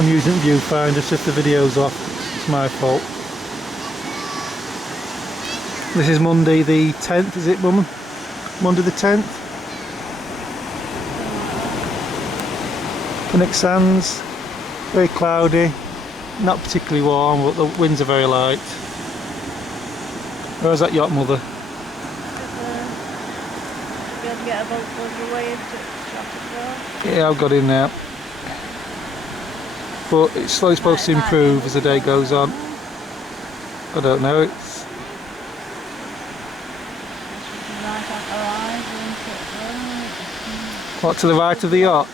I'm using viewfinder, so if the video's off, it's my fault. This is Monday the 10th, is it, Mum? Monday the 10th. Kennack Sands, very cloudy, not particularly warm, but the winds are very light. Where's that yacht, Mother? Get a boat away into traffic. Yeah, I've got in now. But it's slowly supposed to improve as the day goes on. I don't know, it's... What, to the right of the yacht?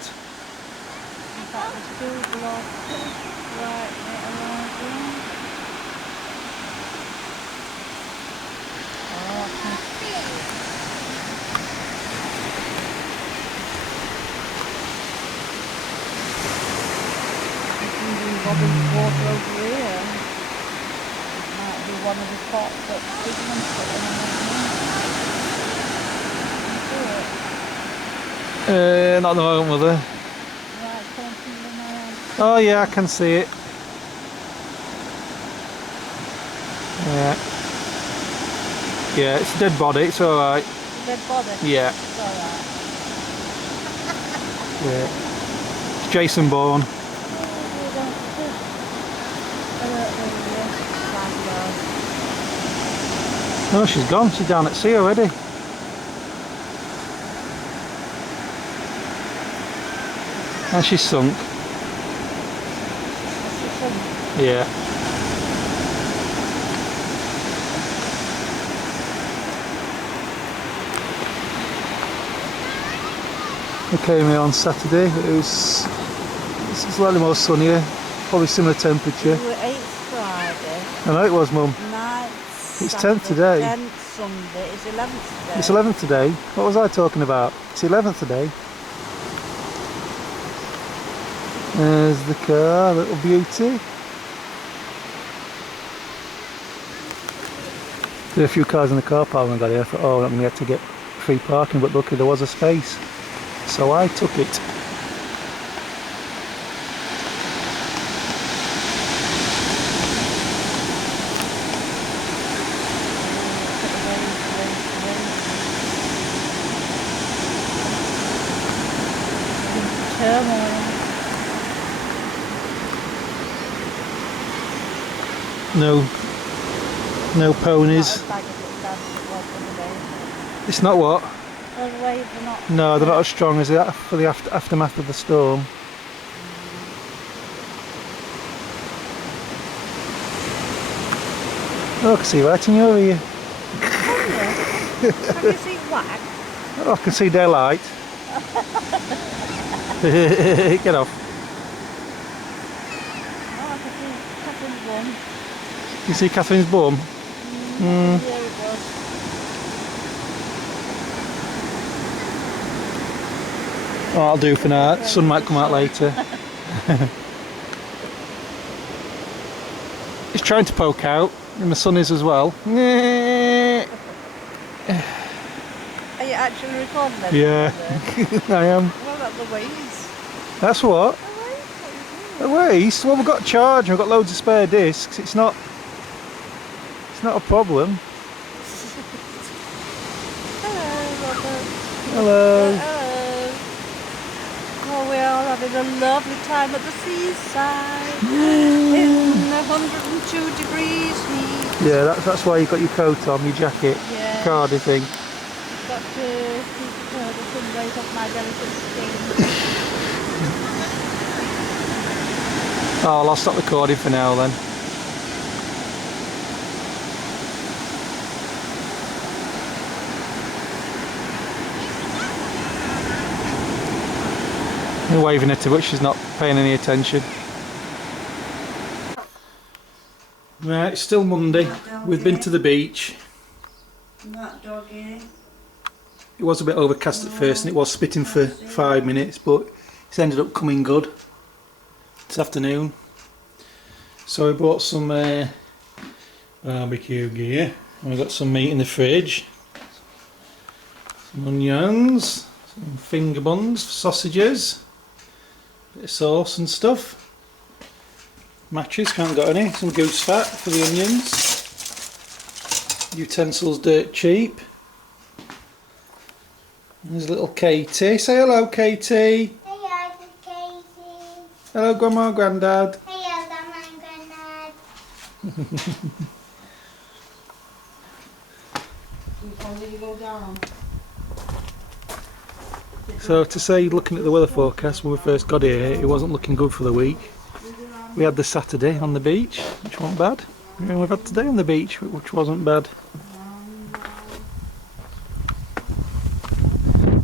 Robin's water over here. Might be one of the spots that pigments put in. Not at the moment, Mother. Right, pointing them out. Oh yeah, I can see it. Yeah. Yeah, it's a dead body, it's alright. It's a dead body? Yeah. It's alright. Yeah. It's Jason Bourne. Oh, she's gone. She's down at sea already. And she's sunk. Yeah. We came here on Saturday. It was slightly more sunnier, probably similar temperature. We were 8th Friday. I know it was, Mum. 9th. It's Saturday, 10th today. 10th Sunday. It's 11th today. It's 11th today. What was I talking about? It's 11th today. There's the car, little beauty. There were a few cars in the car park when I got here. I thought, oh, I'm going to have to get free parking, but luckily there was a space. So I took it. No ponies. It's not what? The waves are not. No, they're not as strong as that for the aftermath of the storm. Oh, I can see right in your ear. Can you see wax? Oh, I can see daylight. Get off. Oh, I can see Kathryn's bum. You see Kathryn's bum? There it was. Oh, I'll do for now. The sun might come out later. It's trying to poke out, and the sun is as well. Are you actually recording that? Yeah, I am. What about the waves? That's what? The waves? A waste? Well, we've got charge, we've got loads of spare discs. It's not a problem. Hello, Robert. Hello. Hello. Oh, we are having a lovely time at the seaside in 102 degrees heat. Yeah, that's why you've got your coat on, your jacket, Yeah. cardi thing. Got to keep the sun rays off my delicate skin. Oh, I'll stop recording for now then. I'm waving at her, but she's not paying any attention. Right, it's still Monday. We've been to the beach. That doggy. It was a bit overcast at first and it was spitting for 5 minutes, but it's ended up coming good this afternoon. So I bought some barbecue gear, and we've got some meat in the fridge, some onions, some finger buns, sausages, bit of sauce and stuff. Matches, can't got any. Some goose fat for the onions. Utensils dirt cheap. There's little Katie. Say hello, Katie. Hello, Katie. Hello, Grandma and Grandad. Hello, Grandma and Grandad. So to say, looking at the weather forecast when we first got here, it wasn't looking good for the week. We had the Saturday on the beach, which wasn't bad. And we've had today on the beach, which wasn't bad.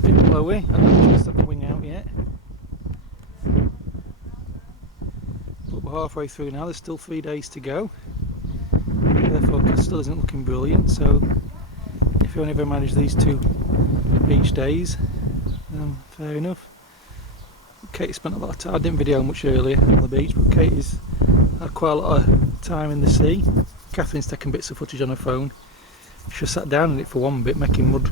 Bit blowy. I don't just have the wing out yet. But we're halfway through now. There's still 3 days to go. The weather forecast still isn't looking brilliant. So if you only ever manage these 2 beach days, fair enough. Katie spent a lot of time. I didn't video much earlier on the beach, but Katie's had quite a lot of time in the sea. Kathryn's taken bits of footage on her phone. She sat down in it for one bit, making mud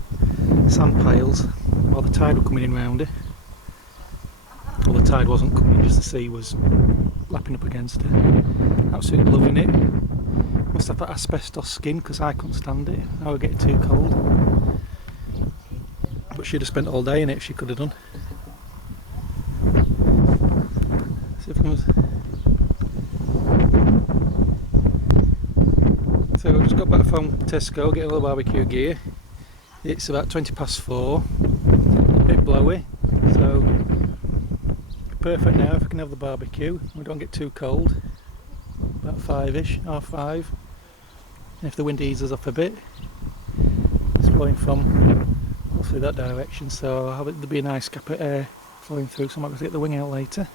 sand piles while the tide was coming in round her. Well, the tide wasn't coming, just the sea was lapping up against her. Absolutely loving it. Must have that asbestos skin because I couldn't stand it. I would get too cold. But she'd have spent all day in it if she could have done. So we've just got back from Tesco, getting a little barbecue gear. It's about 4:20, a bit blowy, so perfect now if we can have the barbecue. We don't get too cold, about 5ish, 5:30. And if the wind eases off a bit, it's blowing from hopefully that direction, so there'll be a nice gap of air flowing through, so I might have to get the wing out later.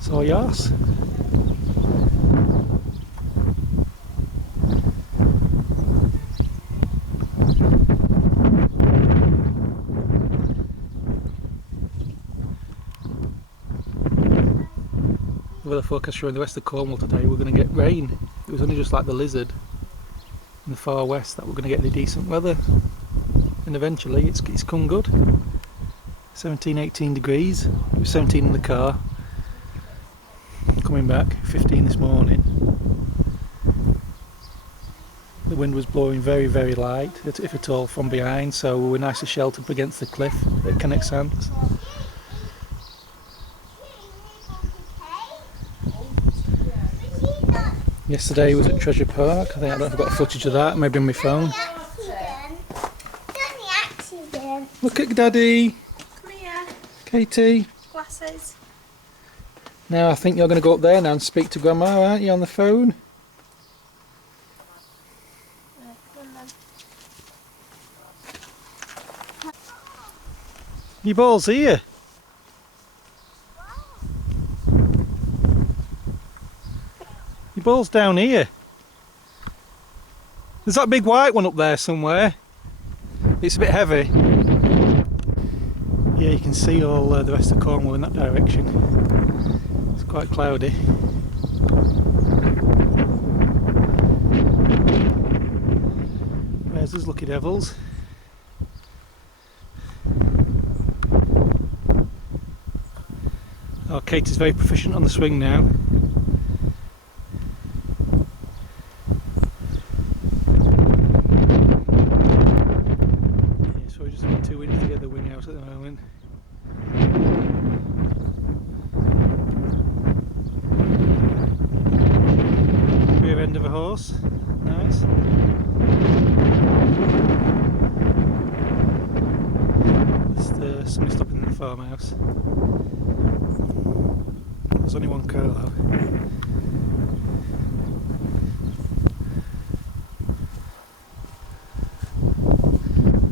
So yes. The weather forecast showing the west of Cornwall today we're going to get rain. It was only just like the Lizard in the far west that we're going to get any decent weather, and eventually it's come good. 17-18 degrees. It was 17 in the car. Coming back, 15 this morning. The wind was blowing very, very light, if at all, from behind, so we were nicely sheltered up against the cliff at Kennack Sands. Yesterday was at Treasure Park. I don't know if I've got footage of that, maybe on my phone. Look at Daddy! Come here. Katie! Glasses. Now I think you're going to go up there now and speak to Grandma, aren't you, on the phone? Your ball's here. Your ball's down here. There's that big white one up there somewhere. It's a bit heavy. Yeah, you can see all the rest of Cornwall in that direction. It's quite cloudy. There's those lucky devils. Oh, Kate is very proficient on the swing now. Yeah, so we're just a bit too windy to get the wing out at the moment. Rear end of a horse, nice. There's somebody stopping in the farmhouse. There's only one car though.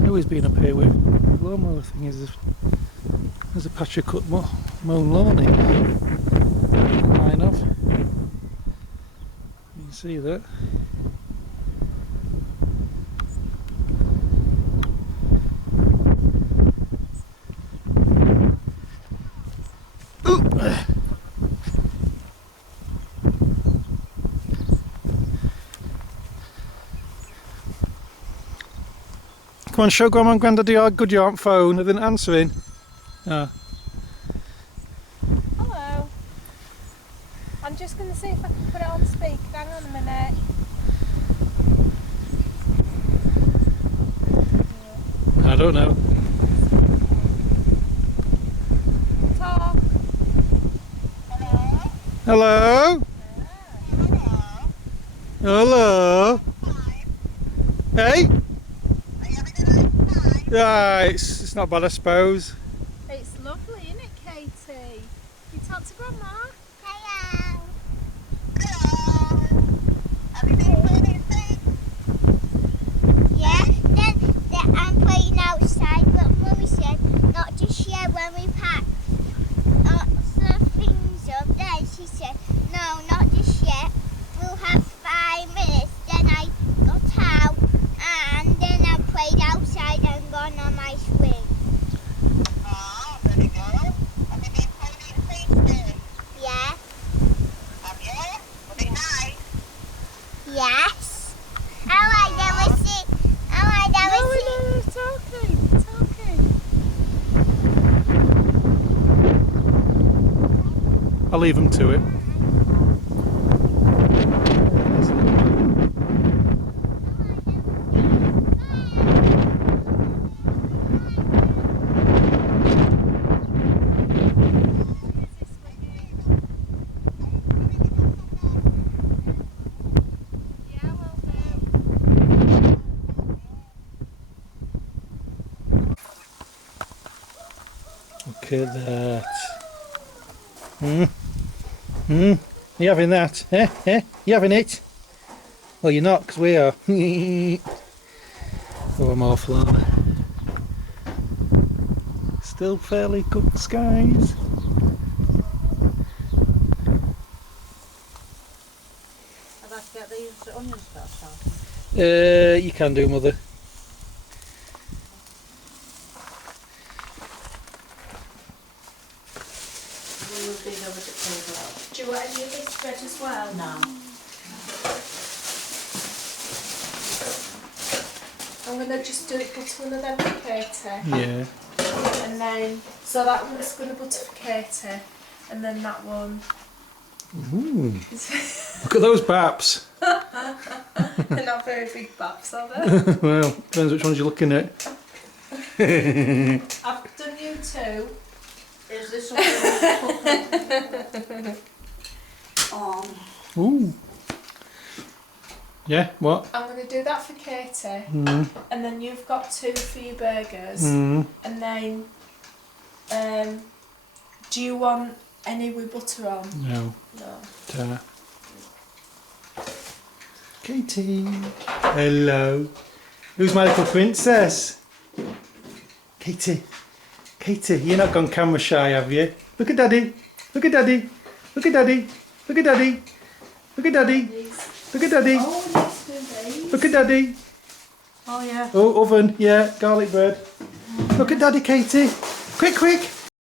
Always been up here with lawnmower thing is there's a patch of cut mown lawn here. Line off. You can see that. Come on, show Grandma and Grandaddy how good you are on phone. They're answering. Oh. Hello. I'm just going to see if I can put it on speaker. Hang on a minute. I don't know. Talk. Hello? Hello? Hey? Yeah, it's not bad, I suppose. It's lovely, isn't it, Katie? You talk to Grandma? Hello. Have you been playing outside? Yeah, then I'm playing outside, but Mummy said not to share when we pack lots of things up. Then she said, no, not just yet. We'll have 5 minutes. Then I got out and then I played outside and gone on my swing. Oh, very good. Have you been playing outside today? Yeah. Have you? Was it nice? Yes. I like that was it. I like that was it. No, talking. I'll leave them to it. Yeah, will do. Look at that. You having that? You having it? Well, you're not, because we are. Oh, I'm awful, aren't I? Still fairly good skies. I'd like to get these onions first, shall You can do, Mother. Do you want any of this bread as well? No. I'm going to just do it butter one of them for Katie. Yeah. And then, so that one's going to butter for Katie. And then that one. Ooh. Look at those baps. They're not very big baps, are they? Well, depends which ones you're looking at. I've done you two. Is this something? Ooh. Yeah, what? I'm going to do that for Katie. And then you've got 2 for your burgers. And then, do you want any with butter on? No. No. Ta. Katie. Hello. Who's my little princess? Katie. Katie, you're not gone camera shy, have you? Look at Daddy. Look at Daddy. Look at Daddy. Look at Daddy. Look at Daddy. Look at Daddy. Oh, yes, do these. Look at Daddy. Oh, yeah. Oh, oven. Yeah, garlic bread. Look at Daddy, Katie. Quick, quick.